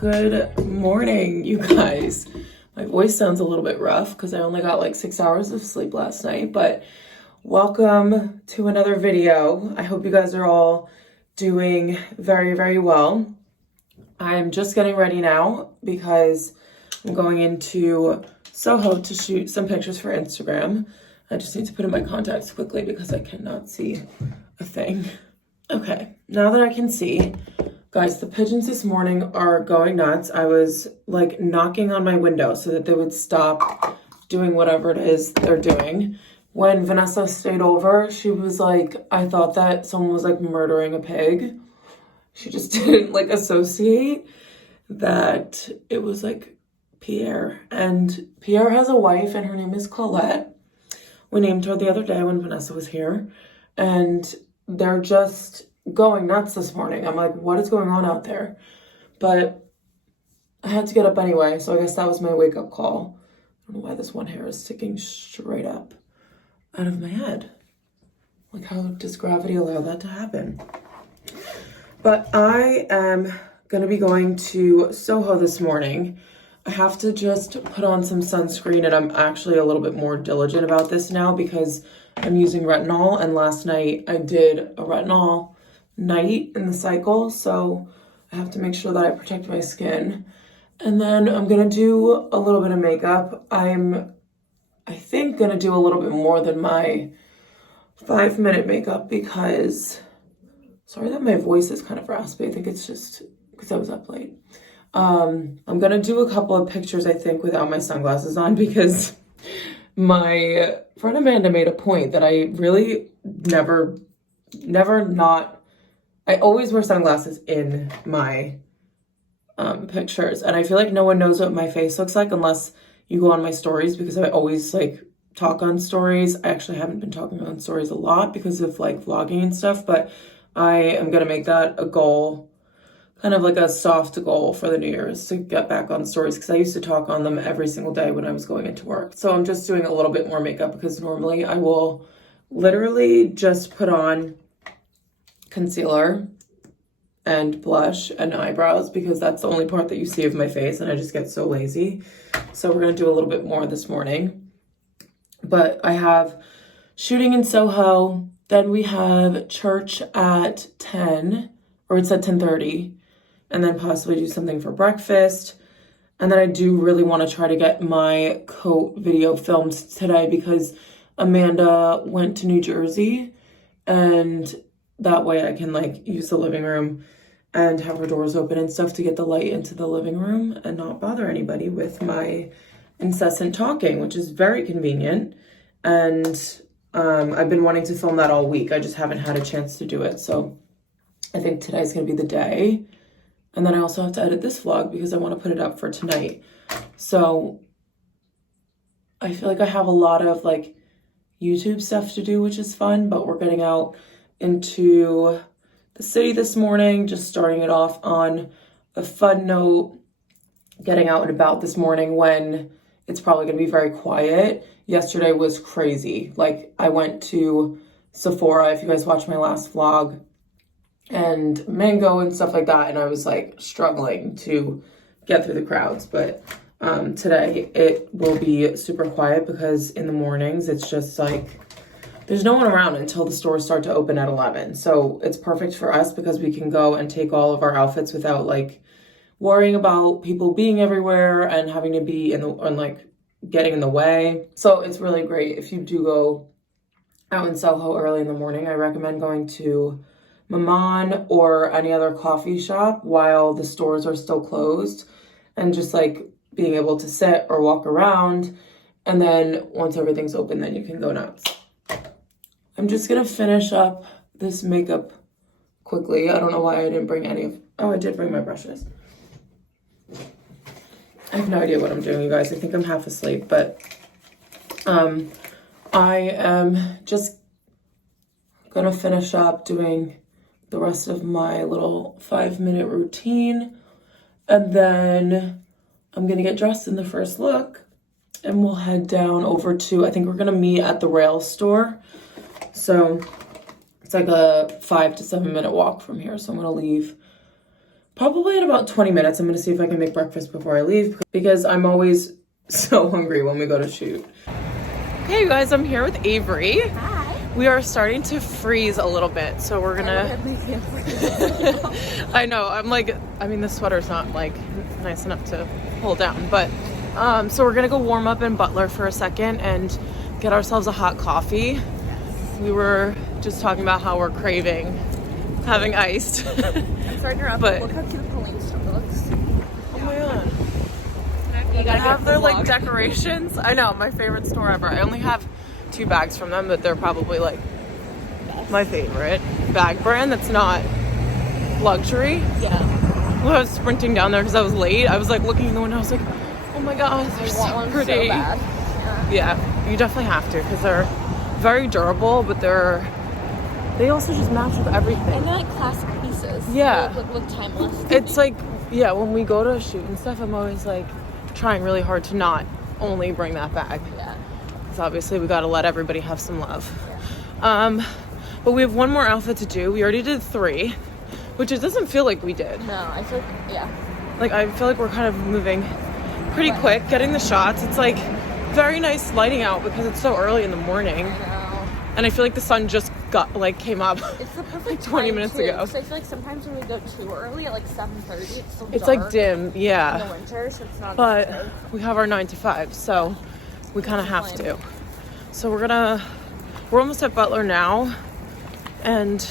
Good morning, you guys. My voice sounds a little bit rough because I only got like 6 hours of sleep last night, but welcome to another video. I hope you guys are all doing very, very well. I'm just getting ready now because I'm going into Soho to shoot some pictures for Instagram. I just need to put in my contacts quickly because I cannot see a thing. Okay, now that I can see, guys, the pigeons this morning are going nuts. I was like knocking on my window so that they would stop doing whatever it is they're doing. When Vanessa stayed over, she was like, I thought that someone was like murdering a pig. She just didn't like associate that it was like Pierre. And Pierre has a wife and her name is Colette. We named her the other day when Vanessa was here. And they're just going nuts this morning. I'm like, what is going on out there? But I had to get up anyway, so I guess that was my wake-up call. I don't know why this one hair is sticking straight up out of my head. Like, how does gravity allow that to happen? But I am going to be going to Soho this morning. I have to just put on some sunscreen, and I'm actually a little bit more diligent about this now because I'm using retinol, and last night I did a retinol night in the cycle, so I have to make sure that I protect my skin. And then I'm gonna do a little bit of makeup. I think gonna do a little bit more than my 5-minute makeup because, sorry that my voice is kind of raspy. I think it's just because I was up late. I'm gonna do a couple of pictures, I think, without my sunglasses on because my friend Amanda made a point that I really I always wear sunglasses in my pictures, and I feel like no one knows what my face looks like unless you go on my stories because I always like talk on stories. I actually haven't been talking on stories a lot because of like vlogging and stuff, but I am gonna make that a goal, kind of like a soft goal for the New Year's to get back on stories because I used to talk on them every single day when I was going into work. So I'm just doing a little bit more makeup because normally I will literally just put on concealer and blush and eyebrows because that's the only part that you see of my face and I just get so lazy. So we're gonna do a little bit more this morning. But I have shooting in Soho, then we have church at 10, or it's at 10:30, and then possibly do something for breakfast. And then I do really want to try to get my coat video filmed today because Amanda went to New Jersey, and that way I can like use the living room and have her doors open and stuff to get the light into the living room and not bother anybody with my incessant talking, which is very convenient. And I've been wanting to film that all week. I just haven't had a chance to do it. So I think today's gonna be the day. And then I also have to edit this vlog because I want to put it up for tonight. So I feel like I have a lot of like YouTube stuff to do, which is fun, but we're getting out into the city this morning, just starting it off on a fun note, getting out and about this morning when it's probably going to be very quiet. Yesterday was crazy. Like I went to Sephora, if you guys watched my last vlog, and Mango and stuff like that, and I was like struggling to get through the crowds. But today it will be super quiet because in the mornings it's just like there's no one around until the stores start to open at 11. So it's perfect for us because we can go and take all of our outfits without like worrying about people being everywhere and having to be in the, and like getting in the way. So it's really great. If you do go out in Soho early in the morning, I recommend going to Maman or any other coffee shop while the stores are still closed and just like being able to sit or walk around. And then once everything's open, then you can go nuts. I'm just gonna finish up this makeup quickly. I don't know why I didn't bring any of, oh, I did bring my brushes. I have no idea what I'm doing, you guys. I think I'm half asleep, but I am just gonna finish up doing the rest of my little 5-minute routine. And then I'm gonna get dressed in the first look and we'll head down over to, I think we're gonna meet at the Rail store. So it's like a 5 to 7 minute walk from here. So I'm gonna leave Probably in about 20 minutes. I'm gonna see if I can make breakfast before I leave because I'm always so hungry when we go to shoot. Okay, you guys, I'm here with Avery. Hi. We are starting to freeze a little bit, so we're gonna... I know, I'm like, I mean, the sweater's not like nice enough to hold down, but so we're gonna go warm up in Butler for a second and get ourselves a hot coffee. Yes. We were just talking about how we're craving having iced. I'm starting to wrap but up. Look how cute the link store looks. Oh my god. You gotta have their like decorations. I know, my favorite store ever. I only have 2 bags from them, but they're probably like my favorite bag brand that's not luxury. Yeah. Well, I was sprinting down there because I was late. I was like looking in the window. I was like, oh my god, they're so pretty. So bad. Yeah, you definitely have to because they're very durable, but they also just match with everything. And they're like classic pieces. Yeah. They look timeless. It's like, yeah, when we go to shoot and stuff, I'm always like trying really hard to not only bring that bag. Yeah. Because obviously we got to let everybody have some love. Yeah. But we have one more outfit to do. We already did 3, which it doesn't feel like we did. No, I feel like, yeah. Like, I feel like we're kind of moving pretty quick, getting the shots. It's like very nice lighting out because it's so early in the morning. I know. And I feel like the sun just came up. It's the perfect like 20 minutes too, ago. So I feel like sometimes when we go too early at like 7:30, it's still It's dark like dim, yeah. in the winter, so it's not. But good. we have our 9 to 5, so we kind of have to. So we're almost at Butler now, and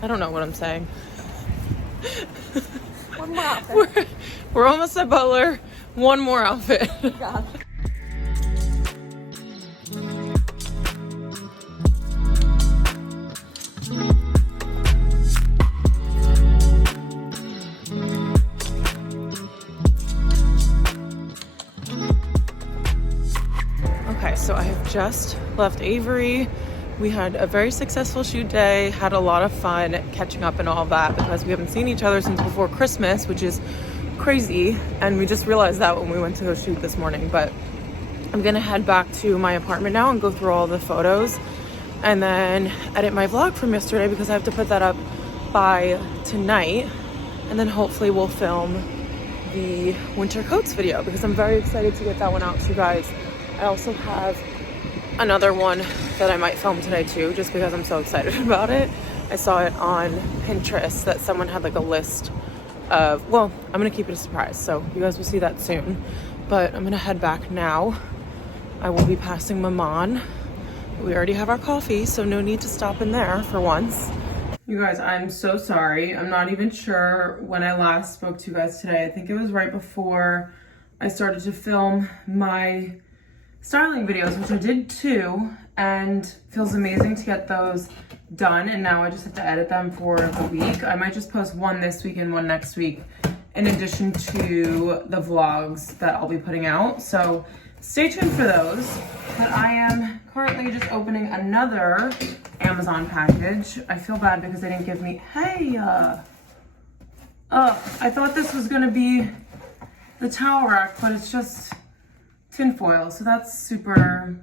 I don't know what I'm saying. One more outfit. We're almost at Butler. One more outfit. God. Okay, so I have just left Avery. We had a very successful shoot day, had a lot of fun catching up and all of that because we haven't seen each other since before Christmas, which is crazy. And we just realized that when we went to go shoot this morning. But I'm gonna head back to my apartment now and go through all the photos and then edit my vlog from yesterday because I have to put that up by tonight. And then hopefully we'll film the winter coats video because I'm very excited to get that one out to you guys. I also have another one that I might film today too, just because I'm so excited about it. I saw it on Pinterest that someone had like a list of, well, I'm gonna keep it a surprise, so you guys will see that soon. But I'm gonna head back now. I will be passing Maman. We already have our coffee, so no need to stop in there for once. You guys, I'm so sorry. I'm not even sure when I last spoke to you guys today. I think it was right before I started to film my styling videos, which I did 2, and feels amazing to get those done. And now I just have to edit them for the week. I might just post one this week and one next week in addition to the vlogs that I'll be putting out. So stay tuned for those. But I am currently just opening another Amazon package. I feel bad because they didn't give me, hey, I thought this was gonna be the towel rack, but it's just tinfoil, so that's super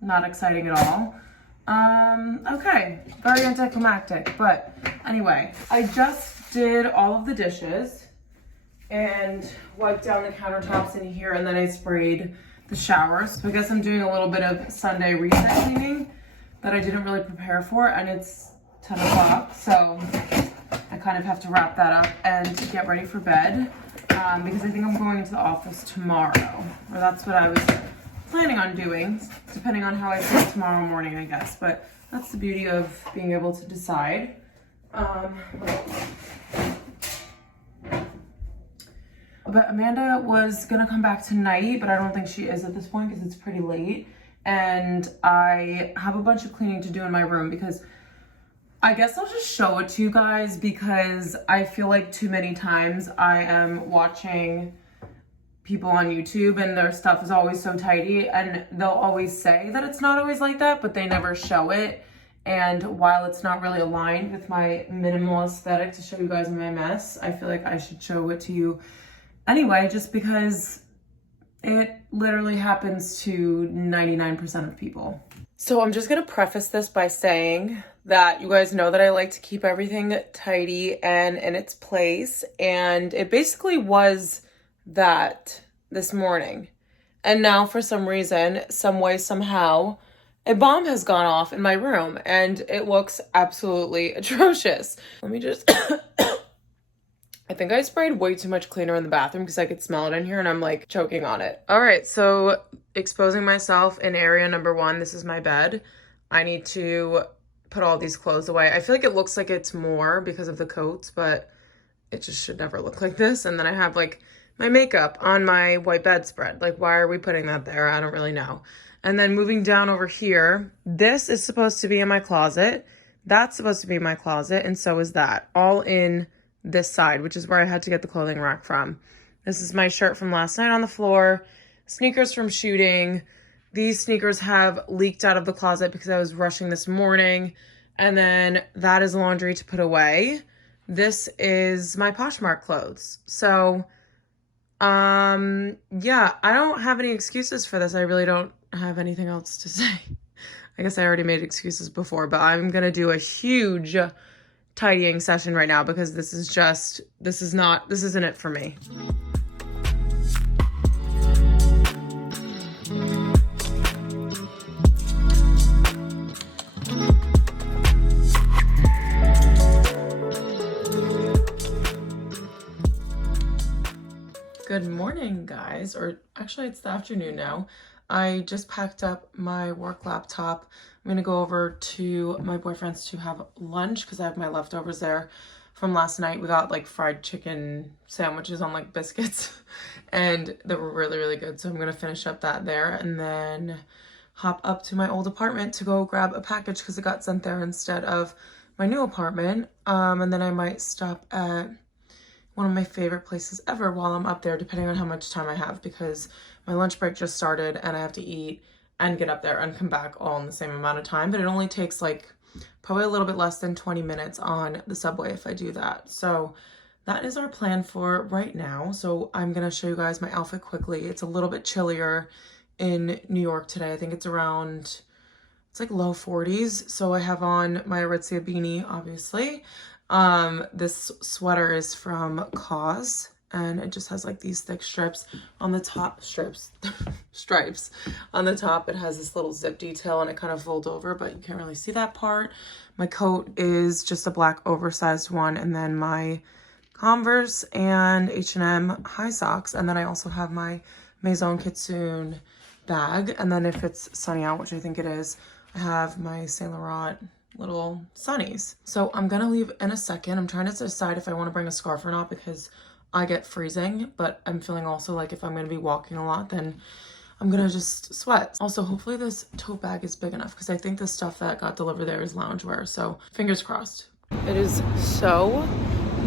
not exciting at all. Okay, very anticlimactic, but anyway, I just did all of the dishes and wiped down the countertops in here, and then I sprayed the showers. So I guess I'm doing a little bit of Sunday reset cleaning that I didn't really prepare for, and it's 10 o'clock, so I kind of have to wrap that up and get ready for bed. Because I think I'm going into the office tomorrow, or that's what I was planning on doing, depending on how I feel tomorrow morning, I guess. But that's the beauty of being able to decide. But Amanda was gonna come back tonight, but I don't think she is at this point because it's pretty late. And I have a bunch of cleaning to do in my room because I guess I'll just show it to you guys because I feel like too many times I am watching people on YouTube and their stuff is always so tidy, and they'll always say that it's not always like that, but they never show it. And while it's not really aligned with my minimal aesthetic to show you guys my mess, I feel like I should show it to you anyway, just because It literally happens to 99% of people. So I'm just gonna preface this by saying that you guys know that I like to keep everything tidy and in its place. And it basically was that this morning. And now for some reason, some way, somehow, a bomb has gone off in my room and it looks absolutely atrocious. Let me just, I think I sprayed way too much cleaner in the bathroom because I could smell it in here and I'm like choking on it. All right, so exposing myself in area number 1, this is my bed. I need to put all these clothes away. I feel like it looks like it's more because of the coats, but it just should never look like this. And then I have like my makeup on my white bedspread. Like, why are we putting that there? I don't really know. And then moving down over here, this is supposed to be in my closet. That's supposed to be in my closet. And so is that, all in this side, which is where I had to get the clothing rack from. This is my shirt from last night on the floor, sneakers from shooting. These sneakers have leaked out of the closet because I was rushing this morning. And then that is laundry to put away. This is my Poshmark clothes. So, yeah, I don't have any excuses for this. I really don't have anything else to say. I guess I already made excuses before, but I'm gonna do a huge tidying session right now because this isn't it for me. Good morning, guys, or actually it's the afternoon now. I just packed up my work laptop. I'm gonna go over to my boyfriend's to have lunch because I have my leftovers there from last night. We got like fried chicken sandwiches on like biscuits and they were really, really good. So I'm gonna finish up that there and then hop up to my old apartment to go grab a package because it got sent there instead of my new apartment. And then I might stop at one of my favorite places ever while I'm up there, depending on how much time I have, because my lunch break just started and I have to eat and get up there and come back all in the same amount of time. But it only takes like probably a little bit less than 20 minutes on the subway if I do that. So that is our plan for right now. So I'm gonna show you guys my outfit quickly. It's a little bit chillier in New York today. I think it's around, it's like low 40s. So I have on my Aritzia beanie, obviously. This sweater is from Cause and it just has like these thick strips on the top, stripes on the top. It has this little zip detail and it kind of folds over, but you can't really see that part. My coat is just a black oversized one, and then my Converse and H&M high socks. And then I also have my Maison Kitsune bag. And then if it's sunny out, which I think it is, I have my Saint Laurent little sunnies. So I'm gonna leave in a second. I'm trying to decide if I want to bring a scarf or not because I get freezing, but I'm feeling also like if I'm gonna be walking a lot, then I'm gonna just sweat. Also, hopefully this tote bag is big enough because I think the stuff that got delivered there is loungewear, so fingers crossed. It is so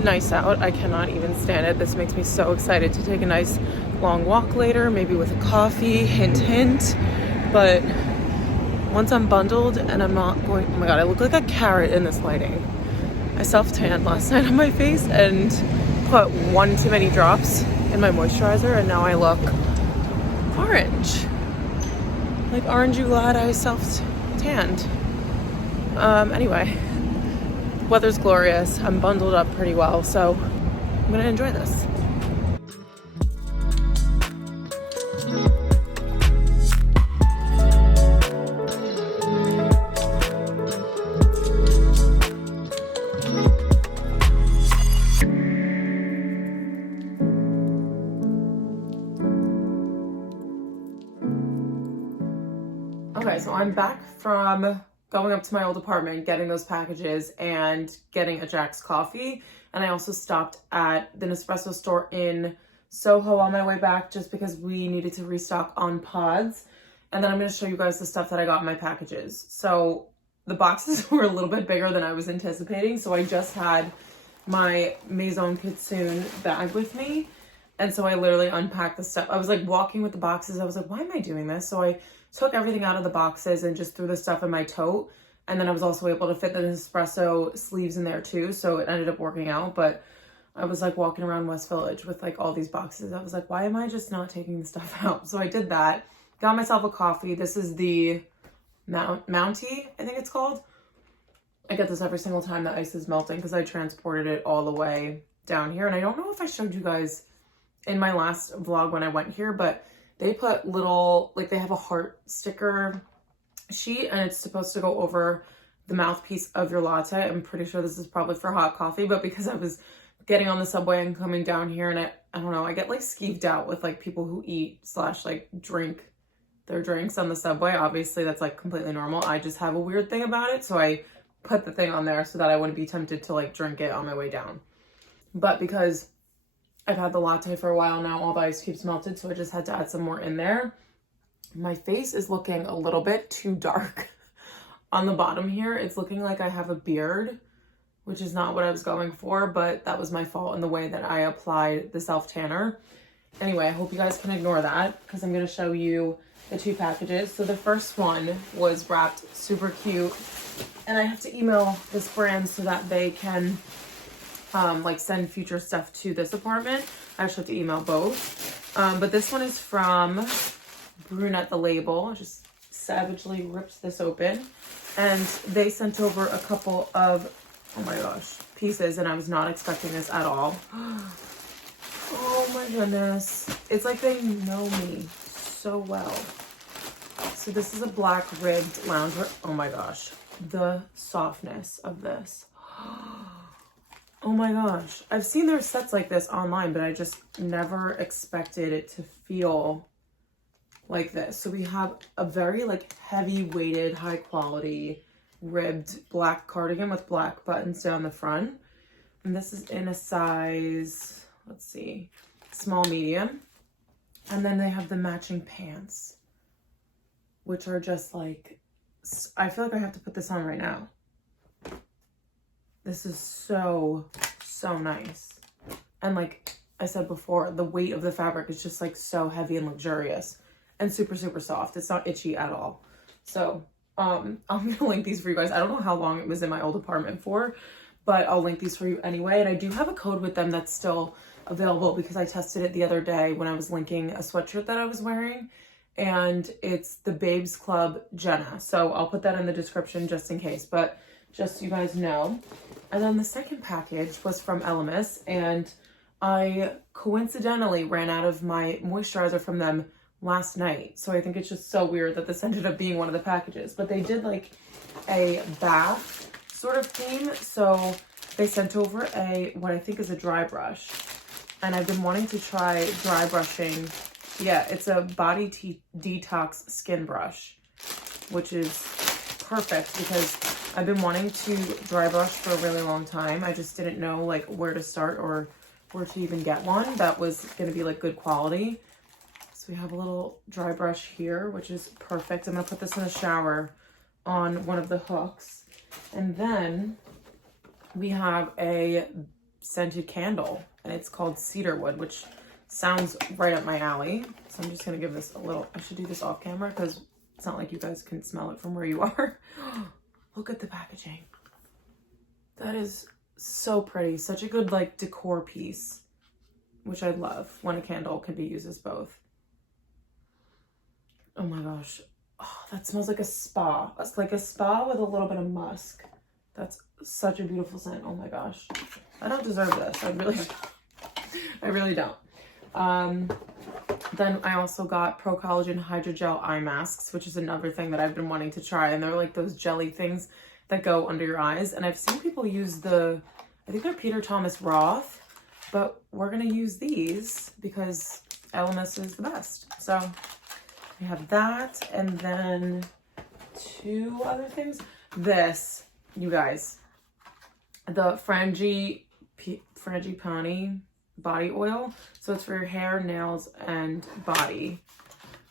nice out. I cannot even stand it. This makes me so excited to take a nice long walk later, maybe with a coffee, hint, hint. But once I'm bundled and I'm not going, oh my God, I look like a carrot in this lighting. I self-tanned last night on my face and put one too many drops in my moisturizer, and now I look orange. Like, aren't you glad I self-tanned? Anyway, weather's glorious. I'm bundled up pretty well, so I'm gonna enjoy this. Okay, so I'm back from going up to my old apartment, getting those packages and getting a Jack's coffee. And I also stopped at the Nespresso store in Soho on my way back just because we needed to restock on pods. And then I'm going to show you guys the stuff that I got in my packages. So the boxes were a little bit bigger than I was anticipating. So I just had my Maison Kitsune bag with me. And so I literally unpacked the stuff. I was like walking with the boxes. I was like, why am I doing this? So I took everything out of the boxes and just threw the stuff in my tote. And then I was also able to fit the Nespresso sleeves in there too. So it ended up working out. But I was like walking around West Village with like all these boxes. I was like, why am I just not taking the stuff out? So I did that. Got myself a coffee. This is the Mountie, I think it's called. I get this every single time the ice is melting because I transported it all the way down here. And I don't know if I showed you guys in my last vlog when I went here, but they put little, like they have a heart sticker sheet and it's supposed to go over the mouthpiece of your latte. I'm pretty sure this is probably for hot coffee, but because I was getting on the subway and coming down here and I don't know, I get like skeeved out with like people who eat / like drink their drinks on the subway. Obviously that's like completely normal. I just have a weird thing about it. So I put the thing on there so that I wouldn't be tempted to like drink it on my way down. But because I've had the latte for a while now, all the ice cubes melted, so I just had to add some more in there. My face is looking a little bit too dark on the bottom here. It's looking like I have a beard, which is not what I was going for, but that was my fault in the way that I applied the self-tanner. Anyway, I hope you guys can ignore that because I'm going to show you the 2 packages. So the first one was wrapped super cute, and I have to email this brand so that they can like send future stuff to this apartment. I actually have to email both. But this one is from Brunette the Label. I just savagely ripped this open. And they sent over a couple of, oh my gosh, pieces, and I was not expecting this at all. Oh my goodness. It's like they know me so well. So this is a black ribbed loungewear. Oh my gosh. The softness of this. Oh my gosh. I've seen their sets like this online, but I just never expected it to feel like this. So we have a very like heavy weighted, high quality ribbed black cardigan with black buttons down the front. And this is in a size, let's see, small, medium. And then they have the matching pants, which are just like, I feel like I have to put this on right now. This is so nice. And like I said before, the weight of the fabric is just like so heavy and luxurious and super soft. It's not itchy at all. So I'm gonna link these for you guys. I don't know how long it was in my old apartment for, but I'll link these for you anyway. And I do have a code with them that's still available because I tested it the other day when I was linking a sweatshirt that I was wearing, and it's the Babes Club Jenna. So I'll put that in the description just in case, but just so you guys know. And then the second package was from Elemis, and I coincidentally ran out of my moisturizer from them last night. So I think it's just so weird that this ended up being one of the packages, but they did like a bath sort of theme. So they sent over what I think is a dry brush, and I've been wanting to try dry brushing. Yeah, it's a body detox skin brush, which is perfect because I've been wanting to dry brush for a really long time. I just didn't know like where to start or where to even get one that was going to be like good quality. So we have a little dry brush here, which is perfect. I'm going to put this in the shower on one of the hooks. And then we have a scented candle, and it's called Cedarwood, which sounds right up my alley. So I'm just going to give this a little, I should do this off camera because it's not like you guys can smell it from where you are. Look at the packaging. That is so pretty. Such a good like decor piece, which I love when a candle can be used as both. Oh my gosh. Oh, that smells like a spa. It's like a spa with a little bit of musk. That's such a beautiful scent. Oh my gosh. I don't deserve this. I really don't. Then I also got Pro Collagen Hydrogel eye masks, which is another thing that I've been wanting to try. And they're like those jelly things that go under your eyes. And I've seen people use I think they're Peter Thomas Roth, but we're going to use these because Elemis is the best. So we have that. And then 2 other things. This, you guys, the Frangipani body oil. So it's for your hair, nails, and body.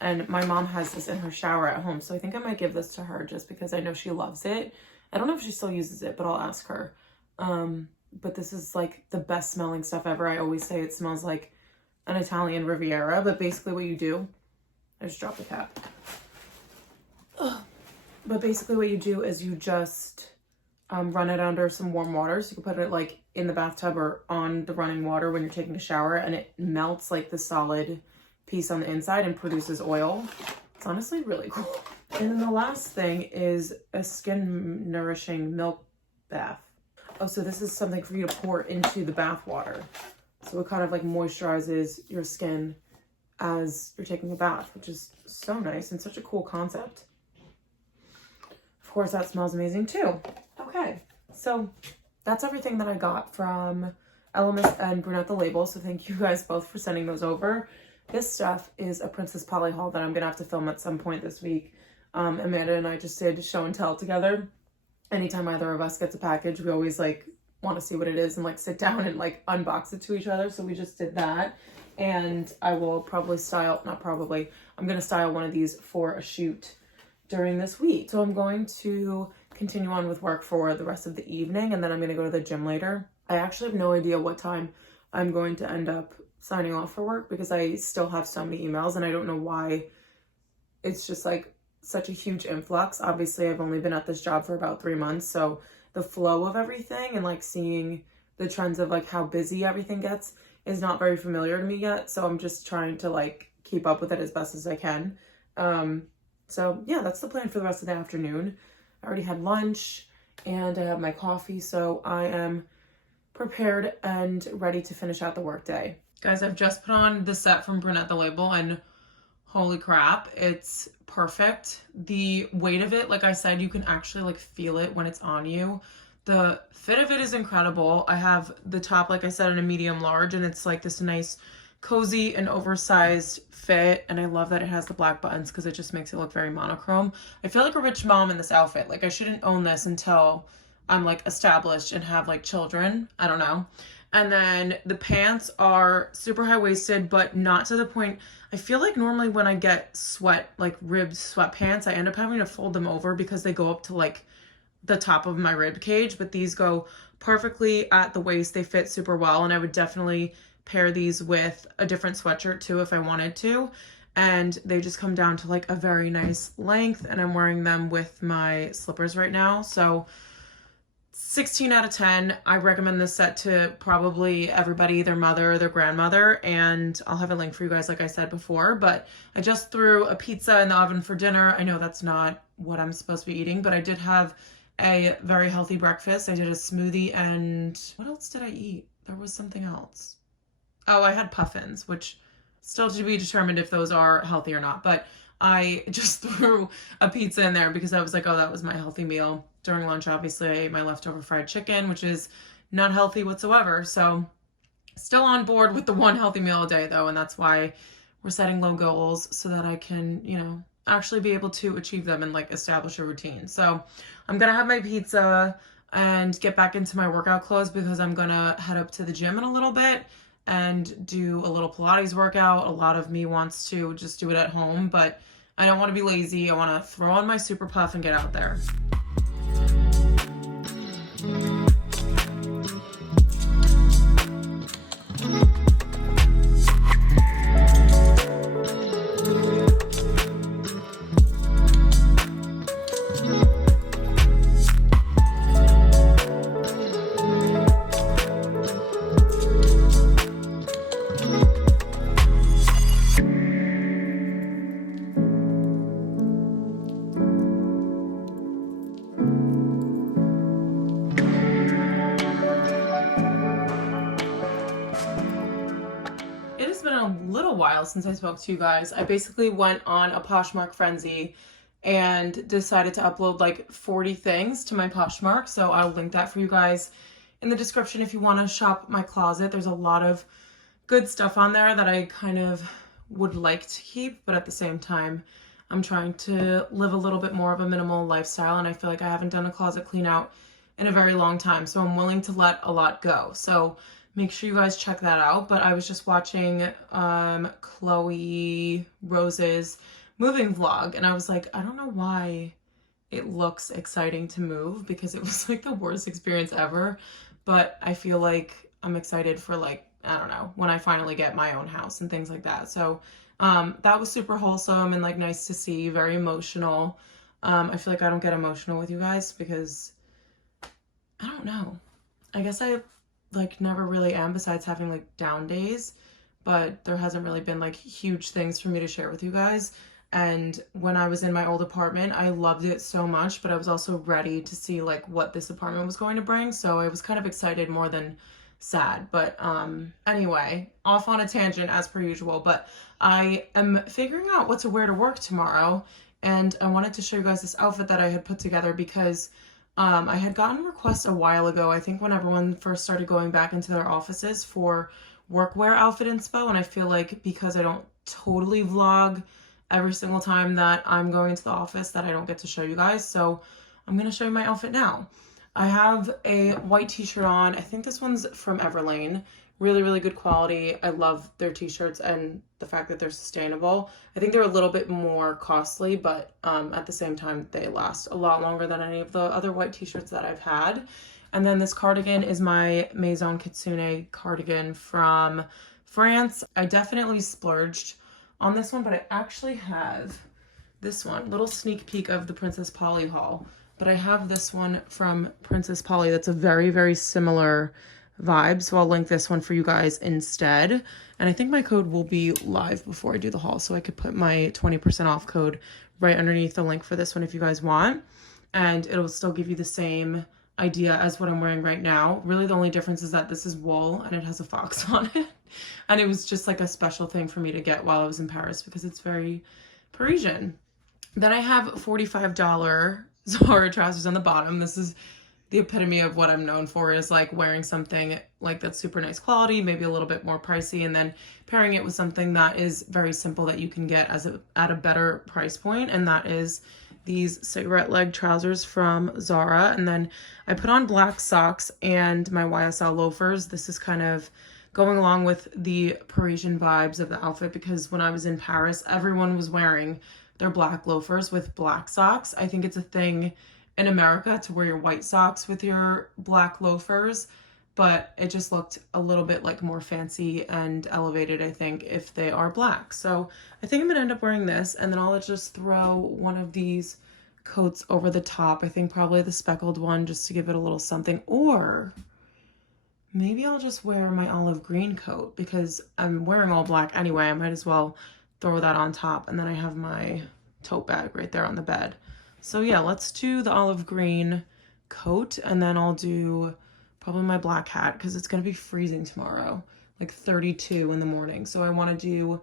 And my mom has this in her shower at home. So I think I might give this to her just because I know she loves it. I don't know if she still uses it, but I'll ask her. But this is like the best smelling stuff ever. I always say it smells like an Italian Riviera, but basically what you do, I just dropped the cap. Ugh. But basically what you do is you just run it under some warm water. So you can put it like in the bathtub or on the running water when you're taking a shower, and it melts like the solid piece on the inside and produces oil. It's honestly really cool. And then the last thing is a skin nourishing milk bath. Oh, so this is something for you to pour into the bath water. So it kind of like moisturizes your skin as you're taking a bath, which is so nice and such a cool concept. Of course, that smells amazing too. Okay, so that's everything that I got from Elemis and Brunette the Label. So thank you guys both for sending those over. This stuff is a Princess Polly haul that I'm gonna have to film at some point this week. Amanda and I just did show and tell together. Anytime either of us gets a package, we always like want to see what it is and like sit down and like unbox it to each other. So we just did that, and I will probably I'm gonna style one of these for a shoot during this week. So I'm going to continue on with work for the rest of the evening, and then I'm gonna go to the gym later. I actually have no idea what time I'm going to end up signing off for work because I still have so many emails, and I don't know why it's just like such a huge influx. Obviously, I've only been at this job for about 3 months, so the flow of everything and like seeing the trends of like how busy everything gets is not very familiar to me yet. So I'm just trying to like keep up with it as best as I can. So yeah, that's the plan for the rest of the afternoon. I already had lunch and I have my coffee, so I am prepared and ready to finish out the workday. Guys, I've just put on the set from Brunette the Label, and holy crap, it's perfect. The weight of it, like I said, you can actually like feel it when it's on you. The fit of it is incredible. I have the top, like I said, in a medium large, and it's like this nice cozy and oversized fit, and I love that it has the black buttons because it just makes it look very monochrome. I feel like a rich mom in this outfit. Like I shouldn't own this until I'm like established and have like children. I don't know. And then the pants are super high-waisted, but not to the point. I feel like normally when I get ribbed sweatpants, I end up having to fold them over because they go up to like the top of my rib cage, but these go perfectly at the waist. They fit super well, and I would definitely pair these with a different sweatshirt too if I wanted to. And they just come down to like a very nice length, and I'm wearing them with my slippers right now. So 16 out of 10. I recommend this set to probably everybody, their mother or their grandmother, and I'll have a link for you guys like I said before. But I just threw a pizza in the oven for dinner. I know that's not what I'm supposed to be eating, but I did have a very healthy breakfast. I did a smoothie, and what else did I eat? There was something else. Oh, I had puffins, which still to be determined if those are healthy or not, but I just threw a pizza in there because I was like, oh, that was my healthy meal. During lunch, obviously, I ate my leftover fried chicken, which is not healthy whatsoever. So still on board with the one healthy meal a day, though, and that's why we're setting low goals so that I can, you know, actually be able to achieve them and like establish a routine. So I'm gonna have my pizza and get back into my workout clothes because I'm gonna head up to the gym in a little bit and do a little Pilates workout. A lot of me wants to just do it at home, but I don't want to be lazy. I want to throw on my super puff and get out there. While since I spoke to you guys. I basically went on a Poshmark frenzy and decided to upload like 40 things to my Poshmark, so I'll link that for you guys in the description if you want to shop my closet. There's a lot of good stuff on there that I kind of would like to keep, but at the same time I'm trying to live a little bit more of a minimal lifestyle, and I feel like I haven't done a closet clean out in a very long time, so I'm willing to let a lot go. So make sure you guys check that out. But I was just watching Chloe Rose's moving vlog, and I was like, I don't know why it looks exciting to move because it was like the worst experience ever, but I feel like I'm excited for like, I don't know, when I finally get my own house and things like that. So that was super wholesome and like nice to see, very emotional. I feel like I don't get emotional with you guys because don't know. I guess I like never really am, besides having like down days, but there hasn't really been like huge things for me to share with you guys. And when I was in my old apartment, I loved it so much, but I was also ready to see like what this apartment was going to bring. So I was kind of excited more than sad. But anyway, off on a tangent as per usual, but I am figuring out what to wear to work tomorrow. And I wanted to show you guys this outfit that I had put together because I had gotten requests a while ago, I think when everyone first started going back into their offices, for workwear outfit inspo. And I feel like because I don't totally vlog every single time that I'm going into the office, that I don't get to show you guys. So I'm going to show you my outfit now. I have a white t-shirt on. I think this one's from Everlane. Really, really good quality. I love their t-shirts and the fact that they're sustainable. I think they're a little bit more costly, but at the same time, they last a lot longer than any of the other white t-shirts that I've had. And then this cardigan is my Maison Kitsune cardigan from France. I definitely splurged on this one, but I actually have this one. Little sneak peek of the Princess Polly haul. But I have this one from Princess Polly that's a very, very similar vibe. So I'll link this one for you guys instead. And I think my code will be live before I do the haul, so I could put my 20% off code right underneath the link for this one if you guys want. And it'll still give you the same idea as what I'm wearing right now. Really the only difference is that this is wool and it has a fox on it. And it was just like a special thing for me to get while I was in Paris because it's very Parisian. Then I have $45 Zara trousers on the bottom. This is the epitome of what I'm known for, is like wearing something like that's super nice quality, maybe a little bit more pricey, and then pairing it with something that is very simple that you can get at a better price point, and that is these cigarette leg trousers from Zara. And then I put on black socks and my YSL loafers. This is kind of going along with the Parisian vibes of the outfit because when I was in Paris, everyone was wearing their black loafers with black socks. I think it's a thing in America to wear your white socks with your black loafers, but it just looked a little bit like more fancy and elevated, I think, if they are black. So I think I'm gonna end up wearing this, and then I'll just throw one of these coats over the top. I think probably the speckled one, just to give it a little something, or maybe I'll just wear my olive green coat because I'm wearing all black anyway. I might as well throw that on top, and then I have my tote bag right there on the bed. So yeah, let's do the olive green coat, and then I'll do probably my black hat because it's gonna be freezing tomorrow, like 32 in the morning. So I want to do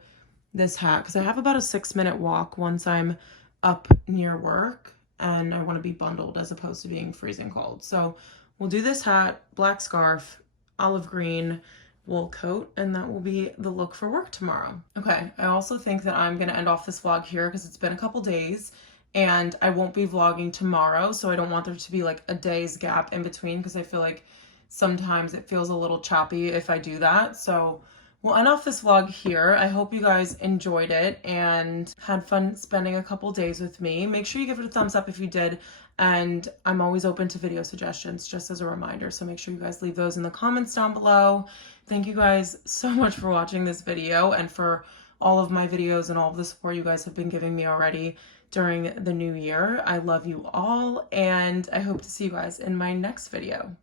this hat because I have about a 6-minute walk once I'm up near work, and I want to be bundled as opposed to being freezing cold. So we'll do this hat, black scarf, olive green wool coat, and that will be the look for work tomorrow. Okay, I also think that I'm gonna end off this vlog here because it's been a couple days and I won't be vlogging tomorrow, so I don't want there to be like a day's gap in between because I feel like sometimes it feels a little choppy if I do that. So we'll end off this vlog here. I hope you guys enjoyed it and had fun spending a couple days with me. Make sure you give it a thumbs up if you did, and I'm always open to video suggestions, just as a reminder, so make sure you guys leave those in the comments down below. Thank you guys so much for watching this video and for all of my videos and all of the support you guys have been giving me already during the new year. I love you all, and I hope to see you guys in my next video.